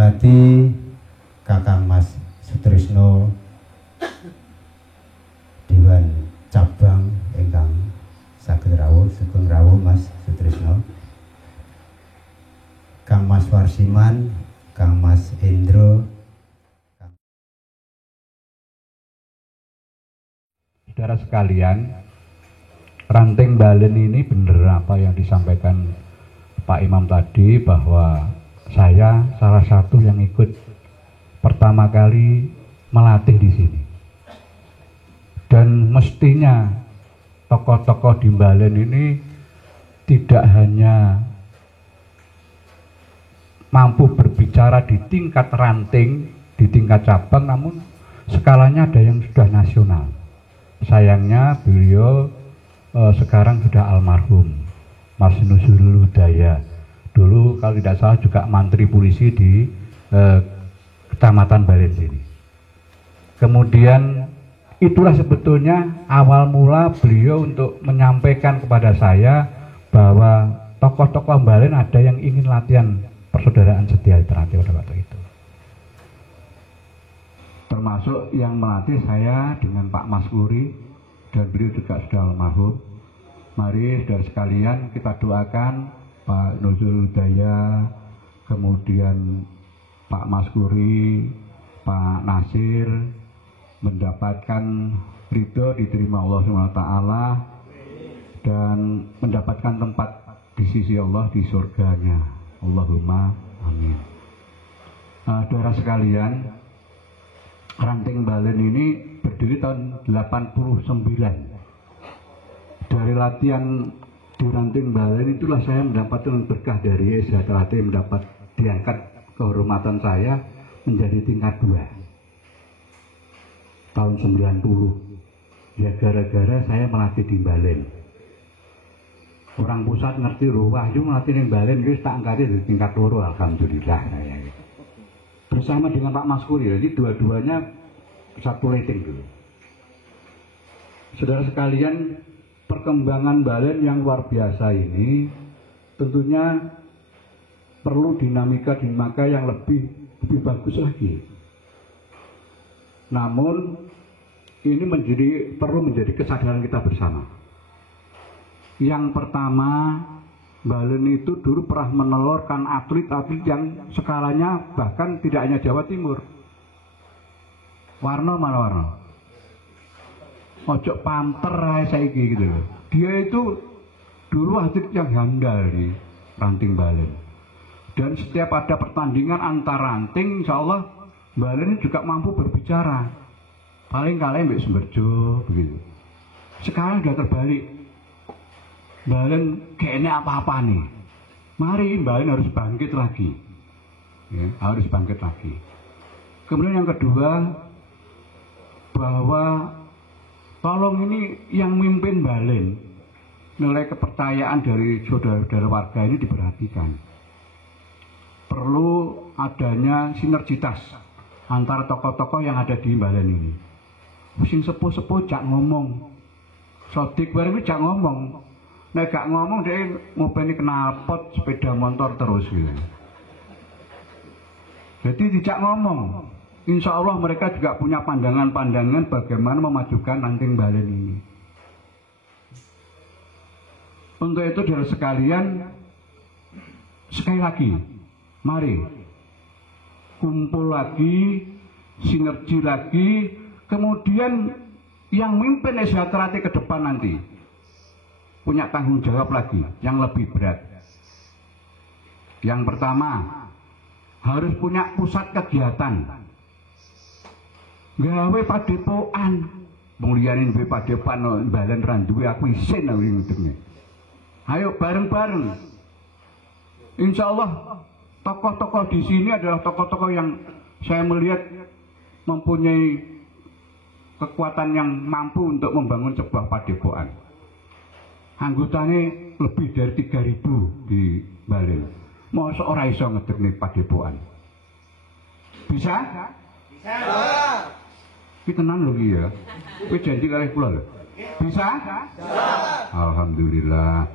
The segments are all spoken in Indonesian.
hormati Kakang Mas Sutrisno Dewan Cabang ingkang saged rawuh, sugeng rawuh Mas Sutrisno. Kang Mas Warsiman, Kang Mas Indro. Saudara sekalian, ranting balen ini benar apa yang disampaikan Pak Imam tadi, bahwa saya salah satu yang ikut pertama kali melatih di sini. Dan mestinya tokoh-tokoh di balen ini tidak hanya mampu berbicara di tingkat ranting, di tingkat cabang, namun skalanya ada yang sudah nasional. Sayangnya beliau sekarang sudah almarhum, Mas Nuzulul Hudaya. Dulu kalau tidak salah juga mantri polisi di Kecamatan Balen sini. Kemudian itulah sebetulnya awal mula beliau untuk menyampaikan kepada saya bahwa tokoh-tokoh Balen ada yang ingin latihan persaudaraan setia terlatih pada waktu itu. Termasuk yang melatih saya dengan Pak Mas Kuri, dan beliau juga sudah almarhum. Mari saudara sekalian kita doakan Pak Nuzul Hudaya, kemudian Pak Mas Kuri, Pak Nasir mendapatkan ridho, diterima Allah SWT, dan mendapatkan tempat di sisi Allah di surganya. Allahumma amin. Saudara sekalian, ranting balen ini berdiri tahun 89. Dari latihan di ranting balen itulah saya mendapatkan berkah dari SHTLAT, mendapat diangkat kehormatan saya menjadi tingkat 2 tahun 90. Ya gara-gara saya melatih di balen. Orang pusat ngerti loh, wah itu melatih di balen itu tak angkatnya di tingkat 2, alhamdulillah. Bersama dengan Pak Mas Kuri, jadi dua-duanya satu rating dulu. Saudara sekalian, perkembangan balen yang luar biasa ini tentunya perlu dinamika yang lebih bagus lagi. Namun ini perlu menjadi kesadaran kita bersama. Yang pertama, balen itu dulu pernah menelurkan atlet-atlet yang skalanya bahkan tidak hanya Jawa Timur. Warna mana warna? Ojo pamper saiki gitu loh. Dia itu dulu atlet yang handal di ranting balen. Dan setiap ada pertandingan antar ranting, insya Allah balen juga mampu berbicara. Paling kalian Mbak Sumberjo begitu. Sekarang sudah terbalik. Balen kayaknya apa-apa nih. Mari balen harus bangkit lagi. Ya, harus bangkit lagi. Kemudian yang kedua, bahwa tolong ini yang mimpin balen, nilai kepercayaan dari saudara-saudara warga ini diperhatikan. Perlu adanya sinergitas antara tokoh-tokoh yang ada di balen ini. Sing sepuh-sepuh jak ngomong, sodik bareng jak ngomong. Nek gak ngomong dia ngopeni knalpot sepeda motor terus gitu. Jadi tidak ngomong. Insya Allah mereka juga punya pandangan-pandangan bagaimana memajukan ranting balen ini. Untuk itu saudara sekalian, sekali lagi, mari kumpul lagi, sinergi lagi, kemudian yang mimpin SHTLAT ke depan nanti punya tanggung jawab lagi yang lebih berat. Yang pertama, harus punya pusat kegiatan. Gawe padepokan, mulianin gawe padepokan balen randuwe aku isin ngene. Ayo bareng-bareng. Insya Allah tokoh-tokoh di sini adalah tokoh-tokoh yang saya melihat mempunyai kekuatan yang mampu untuk membangun sebuah padepokan. Anggotanya lebih dari 3.000 di Balen. Mau seorang iso ngedekne padepokan. Bisa? Bisa. Kita tenan lho ya. Kowe janji kalih kula lho. Bisa? Bisa. Alhamdulillah.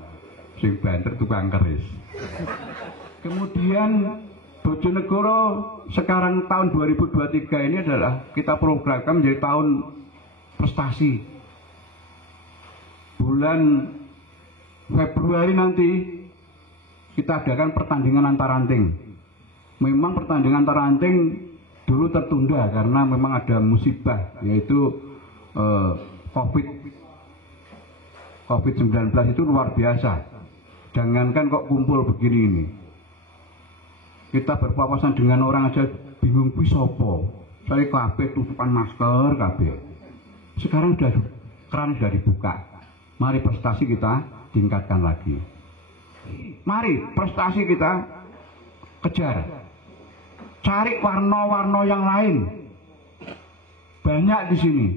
Sing banter tukang keris. Kemudian Bojonegoro sekarang tahun 2023 ini adalah kita programkan menjadi tahun prestasi. Bulan Februari nanti kita adakan pertandingan antar ranting. Memang pertandingan antar ranting dulu tertunda karena memang ada musibah, yaitu COVID-19 itu luar biasa. Jangankan kok kumpul begini ini. Kita berpapasan dengan orang aja bingung kuwi sapa. Saya kabeh tutupan masker kabeh. Sekarang keran sudah dibuka. Mari prestasi kita tingkatkan lagi. Mari prestasi kita kejar. Cari warna-warna yang lain. Banyak di sini.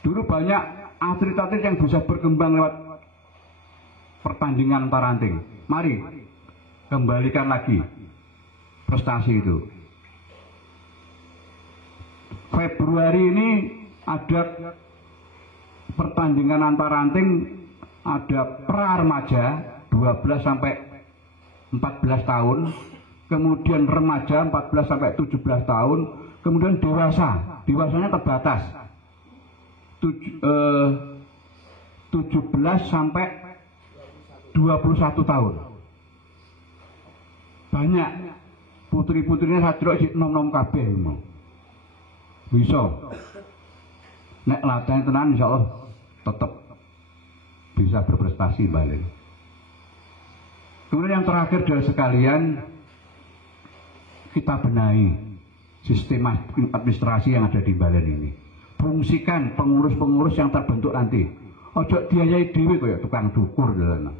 Dulu banyak atlet-atlet yang bisa berkembang lewat pertandingan antar ranting. Mari kembalikan lagi prestasi itu. Februari ini ada pertandingan antar ranting, ada pra remaja 12 sampai 14 tahun, kemudian remaja 14 sampai 17 tahun, kemudian dewasa. Dewasanya terbatas 17 sampai 21 tahun. Banyak putri-putrinya sadro sik nom-nom kabeh mau. Bisa. Nek latihan tenan insyaallah tetap bisa berprestasi balik. Kemudian yang terakhir dari sekalian, kita benahi sistem administrasi yang ada di Balen ini. Fungsikan pengurus-pengurus yang terbentuk nanti. Ojo diayai dhewe kaya tukang dukur lho.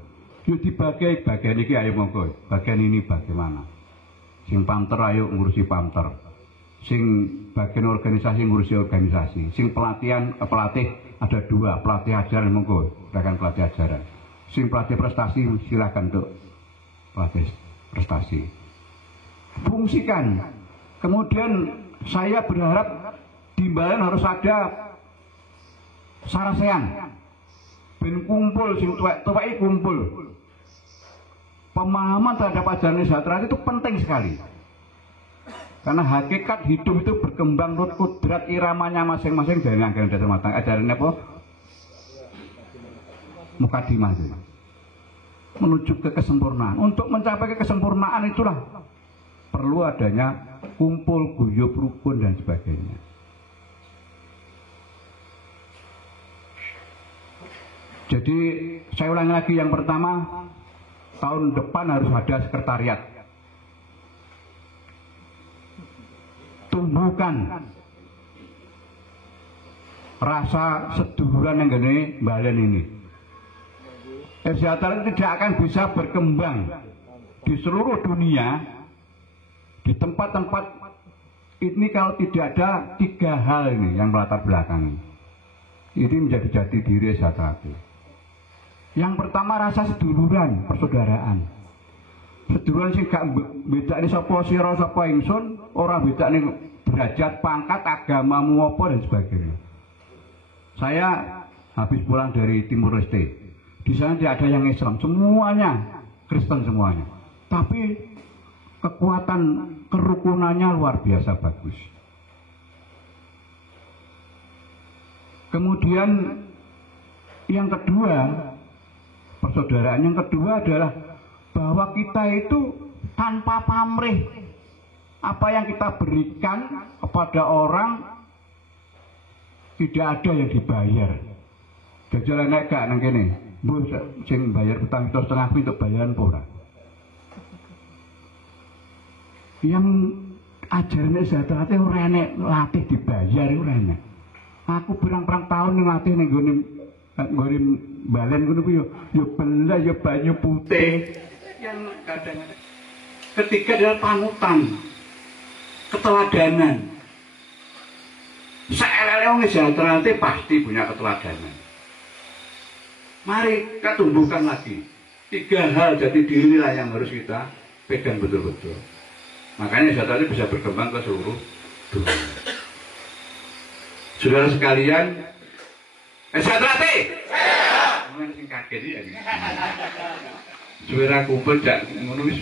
Yo dibagi bagian iki ayo monggo. Bagian ini bagaimana? Sing pamter ayo ngurusi pamter. Sing bagian organisasi ngurusi organisasi. Sing pelatihan pelatih ada 2, pelatih ajaran monggo, silakan pelatih ajaran. Sing pelatih prestasi silakan untuk pelatih prestasi. Fungsikan. Kemudian saya berharap di Balen harus ada sarasean. Ben kumpul sing tuwek-tuwek kumpul. Pemahaman terhadap ajaran sejahtera itu penting sekali. Karena hakikat hidup itu berkembang menurut kodrat iramanya masing-masing dari ajaran dasar matang. Ajaran apa? Mukadimah itu. Menuju ke kesempurnaan. Untuk mencapai ke kesempurnaan itulah perlu adanya kumpul, guyub, rukun dan sebagainya. Jadi saya ulangi lagi, yang pertama, tahun depan harus ada sekretariat. Tumbuhkan rasa seduluran yang gini Balen ini. Sejahtera tidak akan bisa berkembang di seluruh dunia, di tempat-tempat ini kalau tidak ada 3 hal ini yang melatar belakangi. Ini menjadi jati diri sejahtera. Yang pertama rasa seduluran, persaudaraan. Seduluran sing gak bedakne sapa sira sapa ingsun, ora bedakne derajat, pangkat, agamamu apa dan sebagainya. Saya habis pulang dari Timur Leste. Di sana tidak ada yang Islam, semuanya Kristen semuanya. Tapi kekuatan kerukunannya luar biasa bagus. Kemudian yang kedua, persaudaraan yang kedua adalah bahwa kita itu tanpa pamrih, apa yang kita berikan kepada orang tidak ada yang dibayar. Jajalan nek gak nang kene, mbok sing bayar utang 1,5 untuk bayaran ora. Yang ajarane sejahtera ora enek latih dibayar ora enek. Aku berang-berang tahun latih ning nggone Balen ngono ku yo belah yo banyu putih. Yang kadang ketiga adalah panutan, keteladanan. Saelele wong sejahtera pasti punya keteladanan. Mari kita tumbuhkan lagi 3 hal jati diri lah yang harus kita pegang betul-betul. Makanya sejahtera bisa berkembang ke seluruh dunia. Saudara sekalian, sejahtera sing kaget ya. Suara kumpul jak ngono wis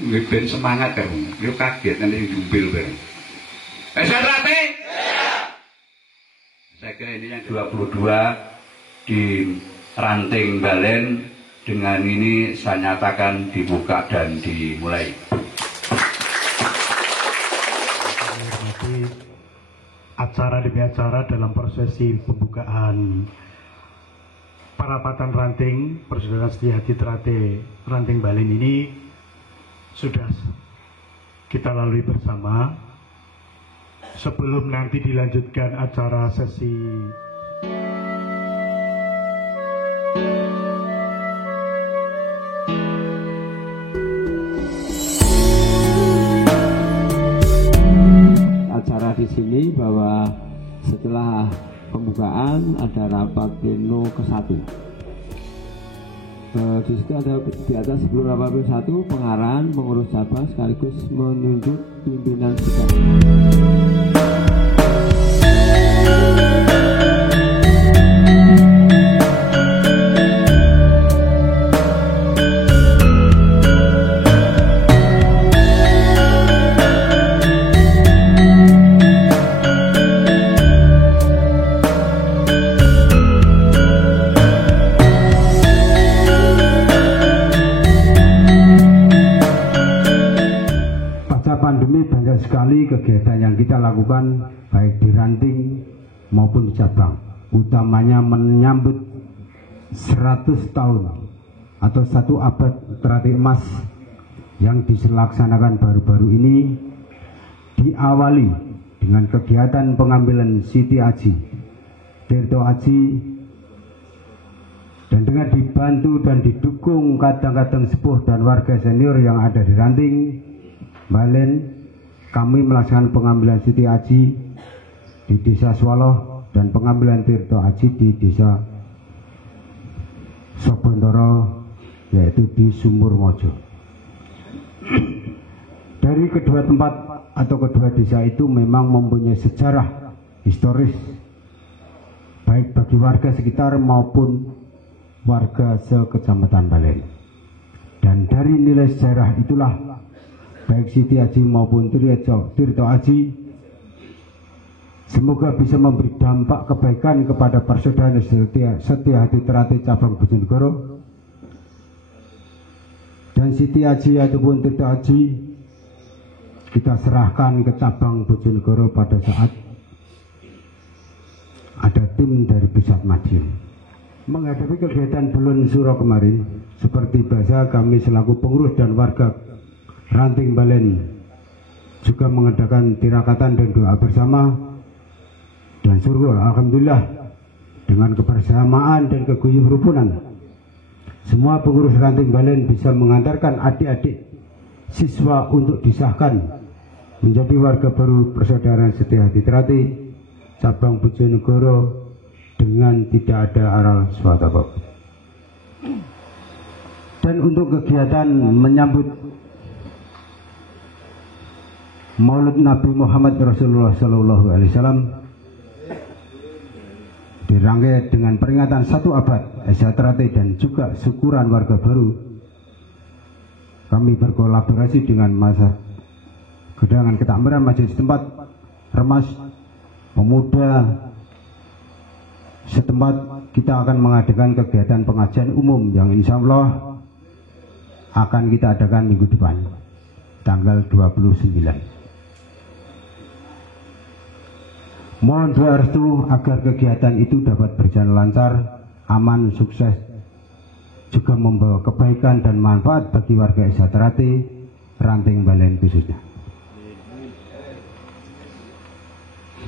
Ben semangat kan. Yo kaget nanti jumbil bareng. Satrate? Saya kira ini yang 22 di Ranting Balen. Dengan ini saya nyatakan dibuka dan dimulai. Acara demi acara dalam prosesi pembukaan Parapatan Ranting Persaudaraan Setiahati Trate Ranting Balen ini sudah kita lalui bersama. Sebelum nanti dilanjutkan acara sesi acara di sini bahwa setelah pembukaan ada rapat pleno ke-1. Di situ ada di atas sebelum rapat pleno 1 pengarahan pengurus cabang sekaligus menunjuk pimpinan sidang. Pandemi banyak sekali kegiatan yang kita lakukan baik di Ranting maupun di cabang, utamanya menyambut 100 tahun atau 1 abad Trate Emas yang dilaksanakan baru-baru ini, diawali dengan kegiatan pengambilan Siti Aji, Tirto Aji, dan dengan dibantu dan didukung kadang-kadang sepuh dan warga senior yang ada di Ranting Balen, kami melaksanakan pengambilan Siti Aji di Desa Swaloh dan pengambilan Tirto Aji di Desa Sobondoro, yaitu di Sumur Mojo. Dari kedua tempat atau kedua desa itu memang mempunyai sejarah historis baik bagi warga sekitar maupun warga sekecamatan Balen. Dan dari nilai sejarah itulah baik Siti Aji maupun Tirto Aji semoga bisa memberi dampak kebaikan kepada persaudaraan Setiahati Trate cabang Bojonegoro, dan Siti Aji ataupun Tirto Aji kita serahkan ke cabang Bojonegoro pada saat ada tim dari pusat Madiun. Menghadapi kegiatan Bulan Suro kemarin, seperti biasa kami selaku pengurus dan warga Ranting Balen juga mengadakan tirakatan dan doa bersama, dan syukur alhamdulillah dengan kebersamaan dan keguyuban rukunan semua pengurus Ranting Balen bisa mengantarkan adik-adik siswa untuk disahkan menjadi warga baru Persaudaraan Setiahati Trate cabang Bojonegoro dengan tidak ada aral swataba. Dan untuk kegiatan menyambut Maulid Nabi Muhammad Rasulullah Sallallahu Alaihi Wasallam dirangkai dengan peringatan 1 abad Esa Trate dan juga syukuran warga baru. Kami berkolaborasi dengan masa gedangan ketakmiran masjid setempat, remas, pemuda setempat. Kita akan mengadakan kegiatan pengajian umum yang insya Allah akan kita adakan minggu depan tanggal 29. Mohon doa restu agar kegiatan itu dapat berjalan lancar, aman, sukses, juga membawa kebaikan dan manfaat bagi warga Esa Trate Ranting Balen khususnya.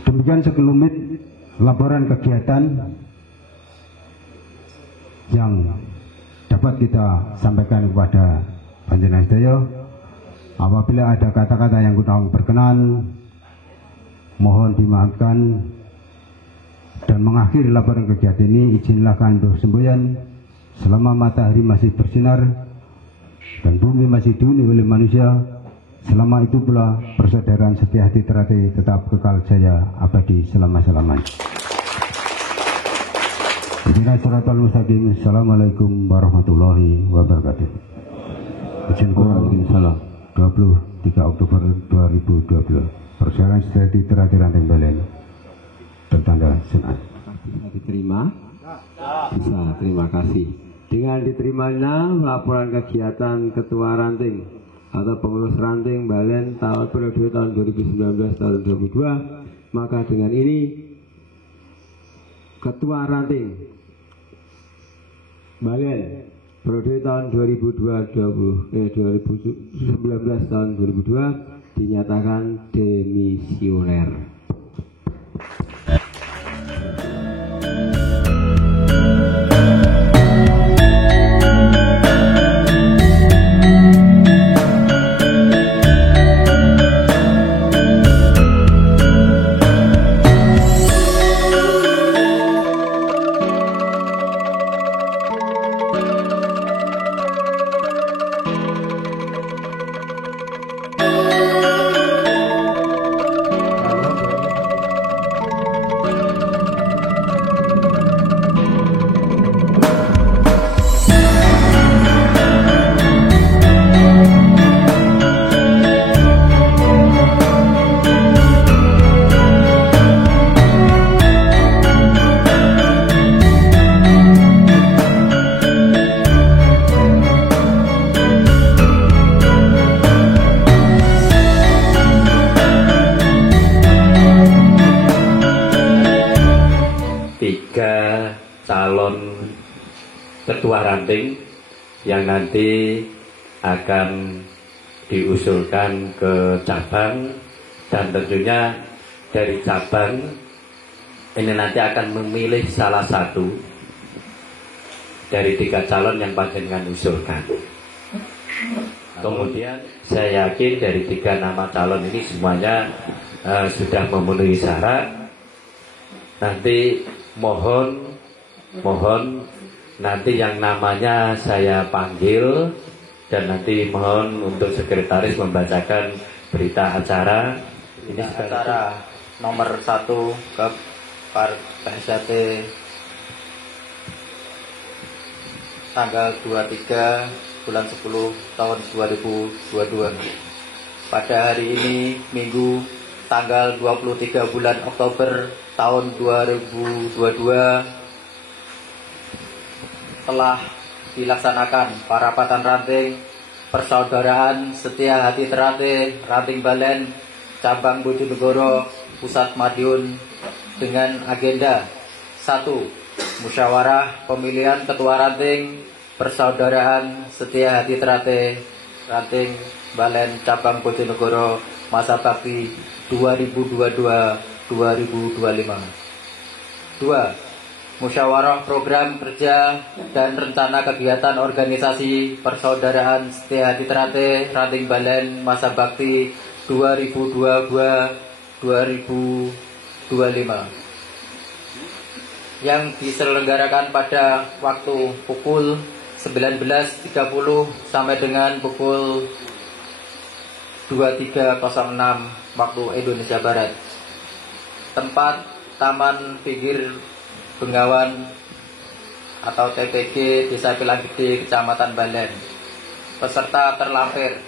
Demikian sekelumit laporan kegiatan yang dapat kita sampaikan kepada panjenengan sedaya. Apabila ada kata-kata yang kurang berkenan, mohon dimaafkan. Dan mengakhiri laporan kegiatan ini, izinlah kami bersemboyan selama matahari masih bersinar dan bumi masih dihuni oleh manusia. Selama itu pula Persaudaraan Setiahati Trate tetap kekal jaya abadi selama-lamanya. Assalamualaikum warahmatullahi wabarakatuh. Waalaikumsalam. 23 Oktober 2012. Perjalanan studi terakhir Ranting Balen bertanda Senin. Bisa diterima? Bisa, terima kasih. Dengan diterimanya laporan kegiatan Ketua Ranting atau pengurus Ranting Balen tahun periode tahun 2019 tahun 2022, maka dengan ini Ketua Ranting Balen periode tahun 2019 tahun 2002 dinyatakan demisioner. Ketua Ranting yang nanti akan diusulkan ke cabang, dan tentunya dari cabang ini nanti akan memilih salah satu dari 3 calon yang panjenengan usulkan. Kemudian saya yakin dari 3 nama calon ini semuanya sudah memenuhi syarat. Nanti mohon nanti yang namanya saya panggil, dan nanti mohon untuk sekretaris membacakan berita acara. Ini acara nomor 1 ke PSAT tanggal 23 bulan 10 tahun 2022. Pada hari ini Minggu tanggal 23 bulan Oktober tahun 2022 telah dilaksanakan parapatan ranting persaudaraan setia hati terate Ranting Balen cabang Bojonegoro Pusat Madiun dengan agenda 1. Musyawarah pemilihan ketua ranting persaudaraan setia hati terate Ranting Balen cabang Bojonegoro masa bakti 2022-2025. 2. Musyawarah program kerja dan rencana kegiatan organisasi persaudaraan setia hati terate Ranting Balen masa bakti 2022-2025 yang diselenggarakan pada waktu pukul 19.30 sampai dengan pukul 23.06 waktu Indonesia Barat. Tempat Taman Pinggir Bengawan atau TPG Desa Pilang Gede, Kecamatan Balen. Peserta terlampir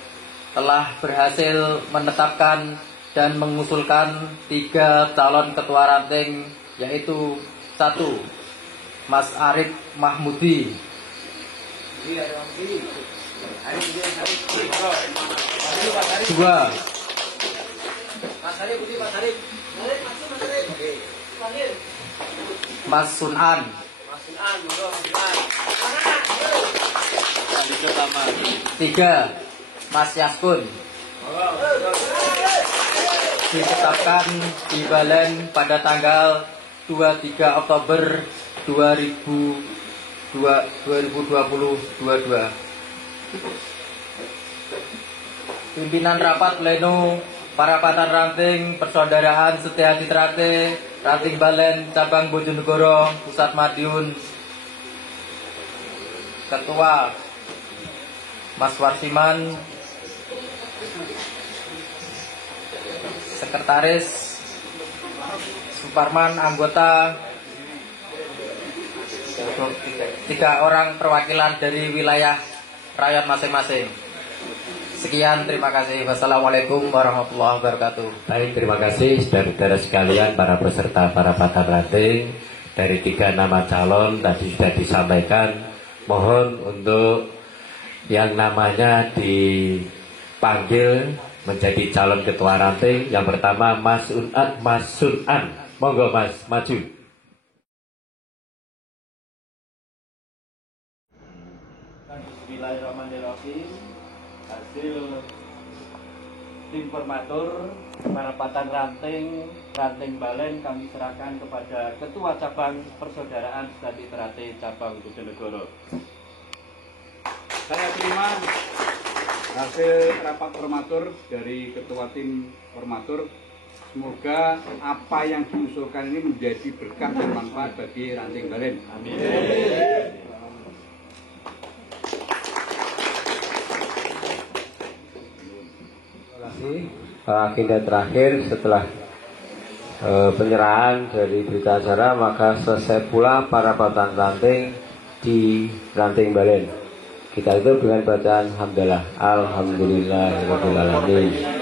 telah berhasil menetapkan dan mengusulkan 3 calon ketua ranting, yaitu 1. Mas Arif Mahmudi, 2. Mas Sunan, 3. Mas Yaskun. Ditetapkan di Balen pada tanggal 23 Oktober 2022. Pimpinan rapat pleno parapatan ranting persaudaraan setia hati terate Ranting Balen cabang Bojonegoro Pusat Madiun. Ketua Mas Warsiman, Sekretaris Suparman, anggota 3 orang perwakilan dari wilayah rakyat masing-masing. Sekian, terima kasih. Wassalamualaikum warahmatullahi wabarakatuh. Baik, terima kasih saudara-saudara sekalian, para peserta parapatan ranting. Dari 3 nama calon tadi sudah disampaikan. Mohon untuk yang namanya dipanggil menjadi calon ketua ranting. Yang pertama Mas Sunan. Monggo Mas, maju. Bismillahirrahmanirrahim. Hasil informator parapatan ranting Balen kami serahkan kepada Ketua Cabang Persaudaraan Studi Terate Cabang Bojonegoro. Saya terima hasil rapat formatur dari Ketua Tim Formatur. Semoga apa yang diusulkan ini menjadi berkah dan manfaat bagi ranting Balen. Amin. Agenda terakhir setelah penyerahan dari berita acara, maka selesai pula parapatan ranting di ranting Balen. Kita tutup dengan bacaan hamdalah. Alhamdulillahirabbil alamin.